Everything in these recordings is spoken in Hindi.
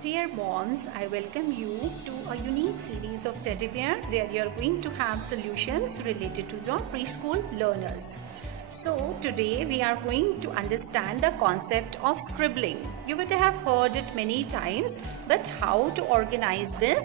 Dear moms, I welcome you to a unique series of Teddy Bear where you are going to have solutions related to your preschool learners. So today we are going to understand the concept of scribbling. You would have heard it many times, but how to organize this?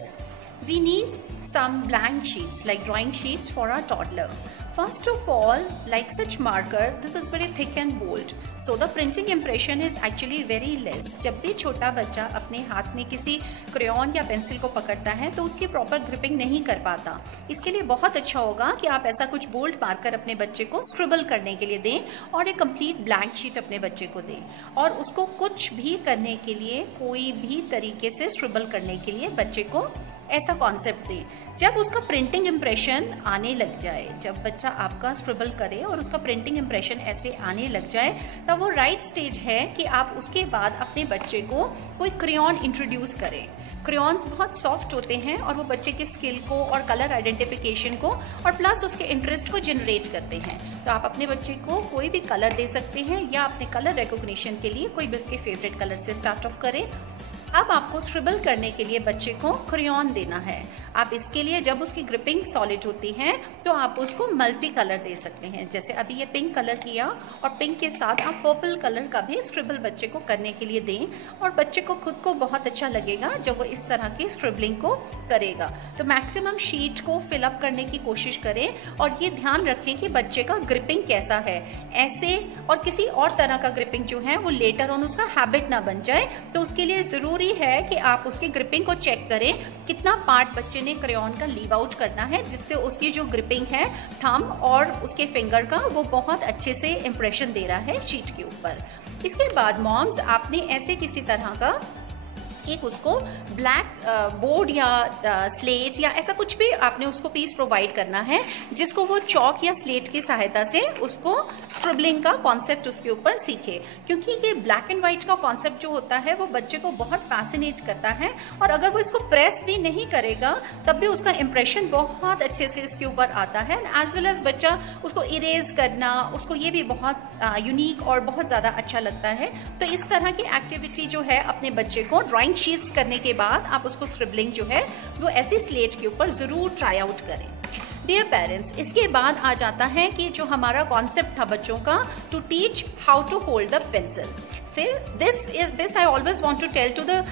We need some blank sheets like drawing sheets for our toddler. First of all, like such marker, this is very thick and bold. So the printing impression is actually very less. जब भी छोटा बच्चा अपने हाथ में किसी क्रेयॉन या पेंसिल को पकड़ता है तो उसकी प्रॉपर ग्रिपिंग नहीं कर पाता. इसके लिए बहुत अच्छा होगा कि आप ऐसा कुछ बोल्ड मार्कर अपने बच्चे को स्क्रिबल करने के लिए दें और एक कंप्लीट ब्लैंक शीट अपने बच्चे को दें और उसको कुछ भी करने के लिए, कोई भी तरीके से स्क्रिबल करने के लिए बच्चे को ऐसा कॉन्सेप्ट दे. जब उसका प्रिंटिंग इम्प्रेशन आने लग जाए, जब बच्चा आपका स्क्रिबल करे और उसका प्रिंटिंग इम्प्रेशन ऐसे आने लग जाए, तब वो राइट स्टेज है कि आप उसके बाद अपने बच्चे को कोई क्रेयॉन इंट्रोड्यूस करें. क्रेयॉन्स बहुत सॉफ्ट होते हैं और वो बच्चे के स्किल को और कलर आइडेंटिफिकेशन को और प्लस उसके इंटरेस्ट को जनरेट करते हैं. तो आप अपने बच्चे को कोई भी कलर दे सकते हैं या अपने कलर रिकॉग्निशन के लिए कोई भी उसके फेवरेट कलर से स्टार्ट ऑफ करें. अब आपको स्क्रिबल करने के लिए बच्चे को क्रेयॉन देना है. आप इसके लिए जब उसकी ग्रिपिंग सॉलिड होती है तो आप उसको मल्टी कलर दे सकते हैं. जैसे अभी ये पिंक कलर किया और पिंक के साथ आप पर्पल कलर का भी स्क्रिबल बच्चे को करने के लिए दें और बच्चे को खुद को बहुत अच्छा लगेगा जब वो इस तरह की स्क्रिबलिंग को करेगा. तो मैक्सिमम शीट को फिलअप करने की कोशिश करें और ये ध्यान रखें कि बच्चे का ग्रिपिंग कैसा है. ऐसे और किसी और तरह का ग्रिपिंग जो है वो लेटर ऑन उसका हैबिट ना बन जाए. तो उसके लिए जरूरी है कि आप उसकी ग्रिपिंग को चेक करें कितना पार्ट बच्चे ने क्रेयॉन का लीव आउट करना है, जिससे उसकी जो ग्रिपिंग है थंब और उसके फिंगर का वो बहुत अच्छे से इंप्रेशन दे रहा है शीट के ऊपर. इसके बाद मॉम्स आपने ऐसे किसी तरह का एक उसको ब्लैक बोर्ड या स्लेट या ऐसा कुछ भी आपने उसको पीस प्रोवाइड करना है जिसको वो चॉक या स्लेट की सहायता से उसको स्क्रिबलिंग का कॉन्सेप्ट उसके ऊपर सीखे. क्योंकि ये ब्लैक एंड व्हाइट का कॉन्सेप्ट जो होता है वो बच्चे को बहुत फैसिनेट करता है और अगर वो इसको प्रेस भी नहीं करेगा तब भी उसका इंप्रेशन बहुत अच्छे से इसके ऊपर आता है. एज वेल एज बच्चा उसको इरेज करना, उसको ये भी बहुत यूनिक और बहुत ज़्यादा अच्छा लगता है. तो इस तरह की एक्टिविटी जो है अपने बच्चे को ड्राइंग शीट्स करने के बाद आप उसको स्क्रिबलिंग जो है वो ऐसी स्लेट के ऊपर जरूर ट्राई आउट करें. डियर पेरेंट्स, इसके बाद आ जाता है कि जो हमारा कॉन्सेप्ट था बच्चों का, to teach how to hold the pencil. फिर this I always want to tell to the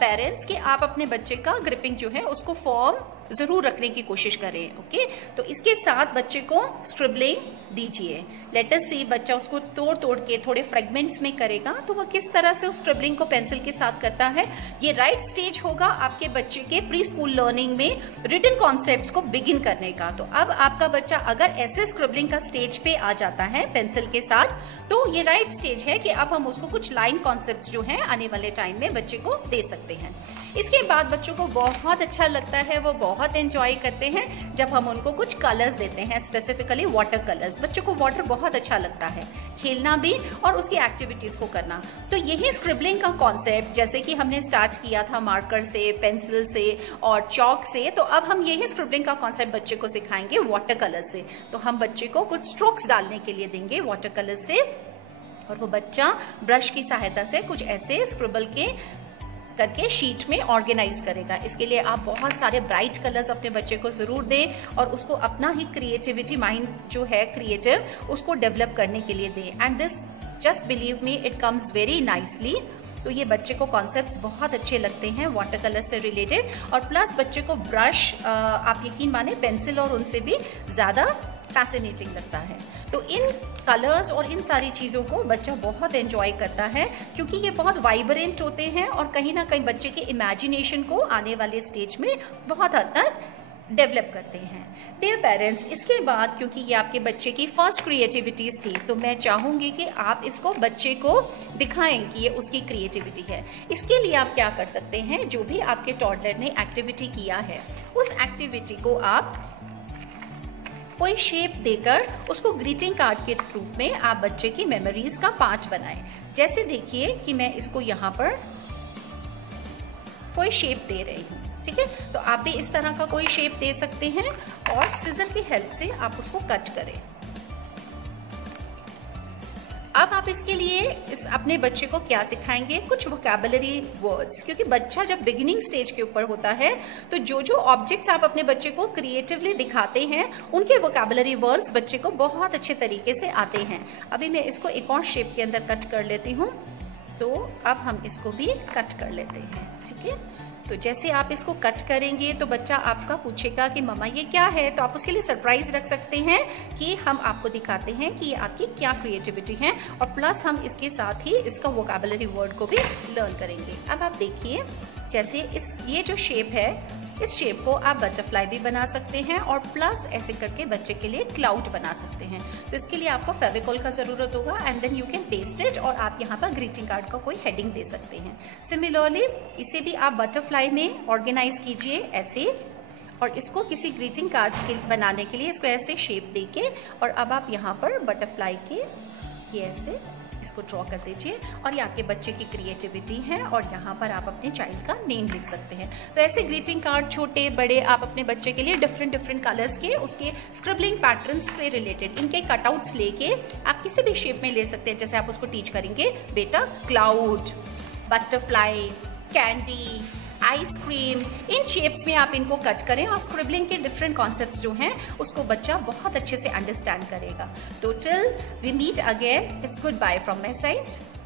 parents कि आप अपने बच्चे का ग्रिपिंग जो है उसको फॉर्म जरूर रखने की कोशिश करें. ओके, तो इसके साथ बच्चे को स्क्रिबलिंग दीजिए. लेट अस सी बच्चा उसको तोड़ तोड़ के थोड़े फ्रेगमेंट्स में करेगा तो वह किस तरह से उस स्क्रिबलिंग को पेंसिल के साथ करता है. ये राइट स्टेज होगा आपके बच्चे के प्री स्कूल लर्निंग में रिटन कॉन्सेप्ट्स को बिगिन करने का. तो अब आपका बच्चा अगर ऐसे स्क्रिबलिंग का स्टेज पे आ जाता है पेंसिल के साथ तो ये राइट स्टेज है कि अब हम उसको कुछ लाइन कॉन्सेप्ट्स जो हैं आने वाले टाइम में बच्चे को दे सकते हैं. इसके बाद बच्चों को बहुत अच्छा लगता है, वो बहुत एंजॉय करते हैं जब हम उनको कुछ कलर्स देते हैं, स्पेसिफिकली वाटर कलर्स. बच्चों को वाटर बहुत अच्छा लगता है, खेलना भी और उसकी एक्टिविटीज को करना. तो यही स्क्रिबलिंग का कॉन्सेप्ट जैसे कि हमने स्टार्ट किया था मार्कर से, पेंसिल से और चॉक से, तो अब हम यही स्क्रिबलिंग का कॉन्सेप्ट बच्चे को सिखाएंगे वाटर कलर से. तो हम बच्चे को कुछ स्ट्रोक्स डालने के लिए देंगे वाटर कलर से और वो बच्चा ब्रश की सहायता से कुछ ऐसे स्क्रिबल के करके शीट में ऑर्गेनाइज करेगा. इसके लिए आप बहुत सारे ब्राइट कलर्स अपने बच्चे को जरूर दें और उसको अपना ही क्रिएटिविटी माइंड जो है क्रिएटिव उसको डेवलप करने के लिए दें. And this just believe me it comes very nicely. तो ये बच्चे को कॉन्सेप्ट्स बहुत अच्छे लगते हैं वाटर कलर से रिलेटेड और प्लस बच्चे को ब्रश आप यकीन माने पेंसिल और उनसे भी ज़्यादा फैसिनेटिंग लगता है. तो इन कलर्स और इन सारी चीज़ों को बच्चा बहुत एंजॉय करता है क्योंकि ये बहुत वाइब्रेंट होते हैं और कहीं ना कहीं बच्चे के इमेजिनेशन को आने वाले स्टेज में बहुत हद तक डेवलप करते हैं. डियर पेरेंट्स, इसके बाद क्योंकि ये आपके बच्चे की फर्स्ट क्रिएटिविटीज़ थी तो मैं चाहूँगी कि आप इसको बच्चे को दिखाएं कि ये उसकी क्रिएटिविटी है. इसके लिए आप क्या कर सकते हैं, जो भी आपके टॉडलर ने एक्टिविटी किया है उस एक्टिविटी को आप कोई शेप देकर उसको ग्रीटिंग कार्ड के रूप में आप बच्चे की मेमोरीज का पार्ट बनाएं. जैसे देखिए कि मैं इसको यहाँ पर कोई शेप दे रही हूँ. ठीक है, तो आप भी इस तरह का कोई शेप दे सकते हैं और सिजर की हेल्प से आप उसको कट करें. अब आप इसके लिए अपने बच्चे को क्या सिखाएंगे, कुछ वोकैबुलरी वर्ड्स, क्योंकि बच्चा जब बिगिनिंग स्टेज के ऊपर होता है तो जो जो ऑब्जेक्ट्स आप अपने बच्चे को क्रिएटिवली दिखाते हैं उनके वोकैबुलरी वर्ड्स बच्चे को बहुत अच्छे तरीके से आते हैं। अभी मैं इसको एक और शेप के अंदर कट कर लेती हूँ, तो अब हम इसको भी कट कर लेते हैं। ठीक है, तो जैसे आप इसको कट करेंगे तो बच्चा आपका पूछेगा कि मम्मा ये क्या है, तो आप उसके लिए सरप्राइज रख सकते हैं कि हम आपको दिखाते हैं कि ये आपकी क्या क्रिएटिविटी है, और प्लस हम इसके साथ ही इसका वोकैबुलरी वर्ड को भी लर्न करेंगे। अब आप देखिए, जैसे ये जो शेप है, इस शेप को आप बटरफ्लाई भी बना सकते हैं और प्लस ऐसे करके बच्चे के लिए क्लाउड बना सकते हैं। तो इसके लिए आपको फेविकॉल का जरूरत होगा and then you can paste it, और आप यहाँ पर ग्रीटिंग कार्ड का कोई हेडिंग दे सकते हैं। सिमिलरली इसे भी आप बटरफ्लाई में ऑर्गेनाइज कीजिए ऐसे, और इसको किसी ग्रीटिंग कार्ड के बनाने के लिए इसको ऐसे शेप देके, और अब आप यहाँ पर बटरफ्लाई के ये ऐसे इसको ड्रॉ कर दीजिए, और ये आपके बच्चे की क्रिएटिविटी है, और यहाँ पर आप अपने चाइल्ड का नेम लिख सकते हैं। तो ऐसे ग्रीटिंग कार्ड छोटे बड़े आप अपने बच्चे के लिए डिफरेंट कलर्स के, उसके स्क्रिबलिंग पैटर्न्स से रिलेटेड इनके कटआउट्स लेके आप किसी भी शेप में ले सकते हैं। जैसे आप उसको टीच करेंगे, बेटा क्लाउड, बटरफ्लाई, कैंडी, आइसक्रीम, इन शेप्स में आप इनको कट करें, और स्क्रिबलिंग के डिफरेंट कॉन्सेप्ट्स जो हैं उसको बच्चा बहुत अच्छे से अंडरस्टैंड करेगा। तो till we meet again, it's goodbye from my side.